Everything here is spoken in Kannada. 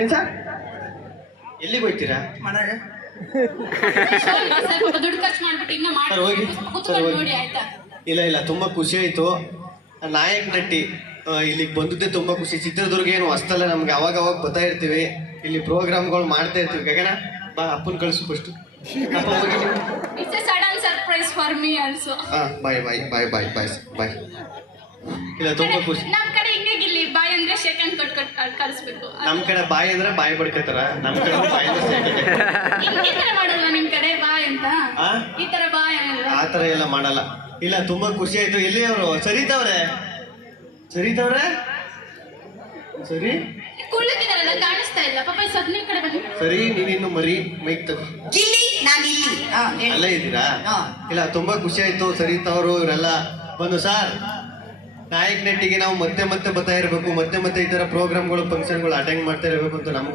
ಏನ್ ಸರ್ ಎಲ್ಲಿಗೆ ಹೋಗ್ತೀರಾ? ಮನೆಗೆ ಸ್ವಲ್ಪ ದುಡ್ಡು ಖರ್ಚು ಮಾಡ್ಬಿಟ್ಟು ಇನ್ನ ಸರ್ ಹೋಗಿ ಕುತ್ಕೊಂಡು ನೋಡಿ ಆಯ್ತಾ? ಇಲ್ಲ ತುಂಬಾ ಖುಷಿ ಆಯ್ತು. ನಾಯಕ್ ನಟಿ ಇಲ್ಲಿಗೆ ಬಂದದ್ದೇ ತುಂಬಾ ಖುಷಿ. ಚಿತ್ರದುರ್ಗ ಏನು ಹೊಸ್ತಲ್ಲ, ನಮ್ಗೆ ಅವಾಗ ಅವಾಗ ಬರ್ತಾ ಇರ್ತೀವಿ, ಇಲ್ಲಿ ಪ್ರೋಗ್ರಾಮ್ಗಳು ಮಾಡ್ತಾ ಇರ್ತೀವಿ. ಗಗನ ಬಾ, ಅಪ್ಪನ್ ಕಳಿಸು first. It's a sudden surprise for me also. Bye bye bye bye bye bye. ಇಲ್ಲ ತುಂಬಾ ಖುಷಿ. ನಮ್ ಕಡೆ ಹಿಂಗೆ ಇಲ್ಲಿ ಬಾಯ್ ಅಂದ್ರೆ ಸೆಕೆಂಡ್ ಕಟ್ ಕಳಿಸ್ಬೇಕು. ನಮ್ ಕಡೆ ಬಾಯ್ ಅಂದ್ರೆ ಬಾಯ್ ಬಡ್ಕತಾರ, ನಮ್ ಕಡೆ ಬಾಯ್ ಈ ತರ ಮಾಡಲ್ವಾ ನಿಮ್ ಕಡೆ ಬಾಯ್ ಅಂತ? ಈ ತರ ಬಾಯ್ ಆ ತರ ಎಲ್ಲ ಮಾಡಲ್ಲ. ಇಲ್ಲ ತುಂಬಾ ಖುಷಿ ಆಯ್ತು. ಎಲ್ಲಿ ಅವರು? ಸರಿತವ್ರೆ ಸರಿ ಕುಳ್ಳಕ್ಕಿದಾರಲ್ಲ, ಕಾಣಿಸ್ತಾ ಇಲ್ಲ ಪಾಪ. ಸದ್ನಿ ಕಡೆ ಬನ್ನಿ. ಸರಿ, ನೀನಿನ್ನು ಮರಿ ಮೈಕ್ ತಗೋ. ಇಲ್ಲಿ ನಾನು ಇಲ್ಲಿ ಅಲ್ಲೇ ಇದ್ದೀರಾ? ಹಾ. ಇಲ್ಲ ತುಂಬಾ ಖುಷಿ ಆಯ್ತು. ಸರಿತವರು ಇವರೆಲ್ಲ ಬಂದು ಸರ್, ನಾಯಕ್ ನೆಟ್ಟಿಗೆ ನಾವು ಮತ್ತೆ ಬರ್ತಾ ಇರಬೇಕು, ಮತ್ತೆ ಈ ತರ ಪ್ರೋಗ್ರಾಮ್ಗಳು ಫಂಕ್ಷನ್ಗಳು ಅಟೆಂಡ್ ಮಾಡ್ತಾ ಇರಬೇಕು ಅಂತ ನಮಗೂ